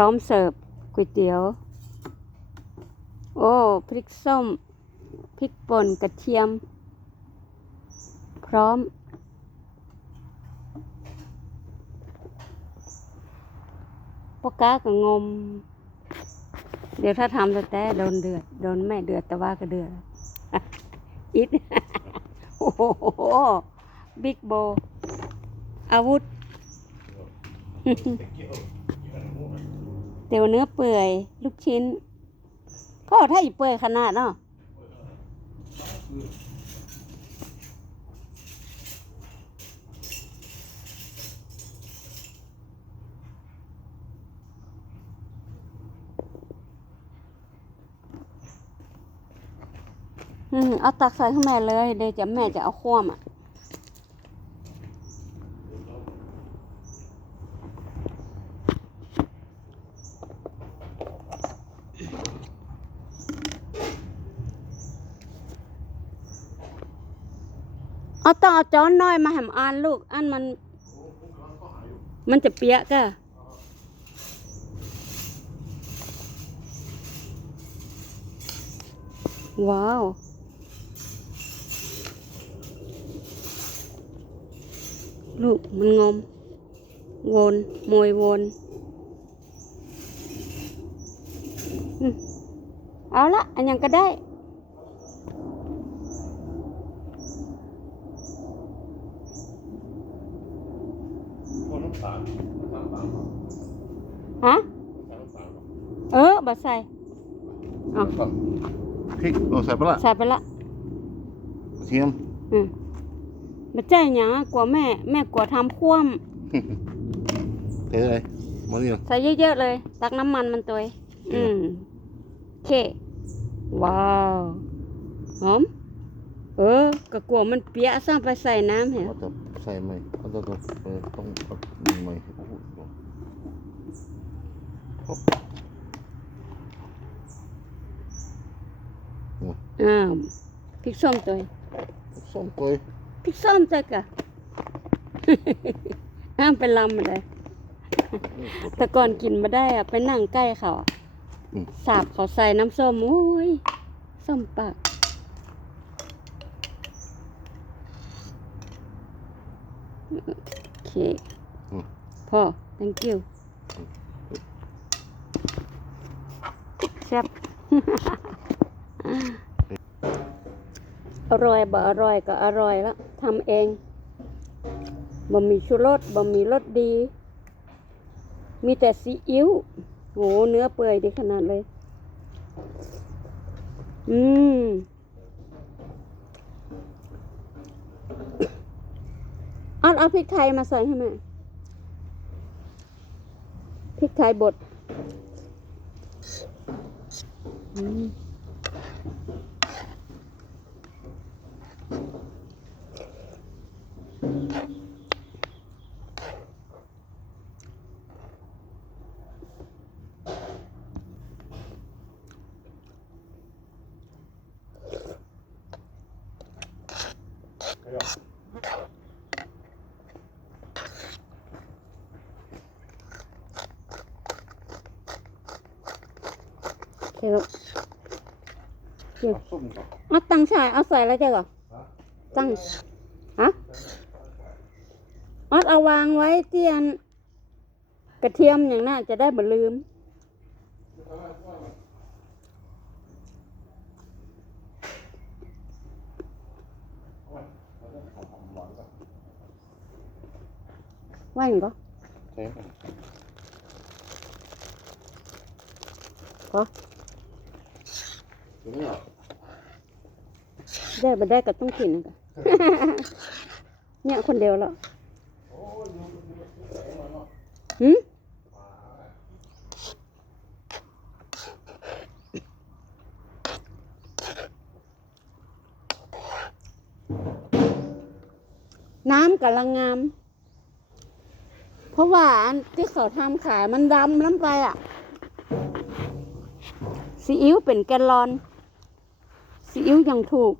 ร้อมเสิร์ฟก๋วยเตี๋ยว โอ้พริกส้ม พริกป่นกระเทียม พร้อมปกาก็งม เดี๋ยวถ้าทำแต่แต่โดนเดือด โดนแม่เดือดแต่ว่าก็เดือดอิดโอ้โหบิ๊กโบ อาวุธ เตี๋ยวเนื้อเปื่อย ลูกชิ้น ก็ถ้าอีเปื่อยขนาดเนาะอืมเอาตักใส่ข้างแม่เลย เดี๋ยวจะแม่จะเอาคว่ำอะ เอาต้องเอาจ้อนน้อยมาแหมอ่านลูก อันมัน มันจะเปียกอะว้าว ลูกมันงม วน มวยวนอืม เอาละอันยังก็ได้คนน้ำตาลน้ำตาลฮะน้ำตาลเออบัดใส่เอาพริกเอาใส่ไปละใส่ไปละกระเทียมอืมบัดใจหยังอะกลัวแม่ แม่กลัวทำคว่เทเลยมาเนี่ยำใส่เยอะๆเลย ตักน้ำมันมันตัวเองอืมโอ เคว้าวหอม เออก็กลัวมันเปียกซ้ำไปใส่น้ำเห็นเอาแต่ใส่ไหมเอาแต่ต้องเออต้องเอาไหมโอ้โหครับอ้าวพริกส้มตัวเองส้มกล้วยพริกส้มจ้ะกะอ้ามเป็นลำมาเลยแต่ก่อนกินมาได้อะไปนั่งใกล้เขาอะอืม สาบเขาใส่น้ำส้มโอ้ยส้มปากโอเคอืมพ่อ thank you แซ่บอร่อยบ่อร่อยก็อร่อยแล้วทำเองบะหมี่ชูรสบะหมี่รสดี มีแต่ซีอิ๊ว โหเนื้อเปื่อยดีขนาดเลย อืม เอันเอาพริกไทยมาใส่ให้แม่พริกไทยบด อืม โอเคลูกส้มกับเอาตังชายเอาใส่แล้วเจ้าก่อนตังฮะออดเอาวางไว้เตียนกระเทียมอย่างน่าจะได้บ่ลืม ว่าอย่างก็ใช่ไหมก็ถึงแล้วได้บ่ได้ก็ต้องกินนะเนี่ยคนเดียวแล้วหืมน้ำกำลังงามเพ ราะว่าที่เขาทำขายมันดำล้ำไปอะซีอิ๊วเป็นแกลลอนซีอิ๊วยังถูก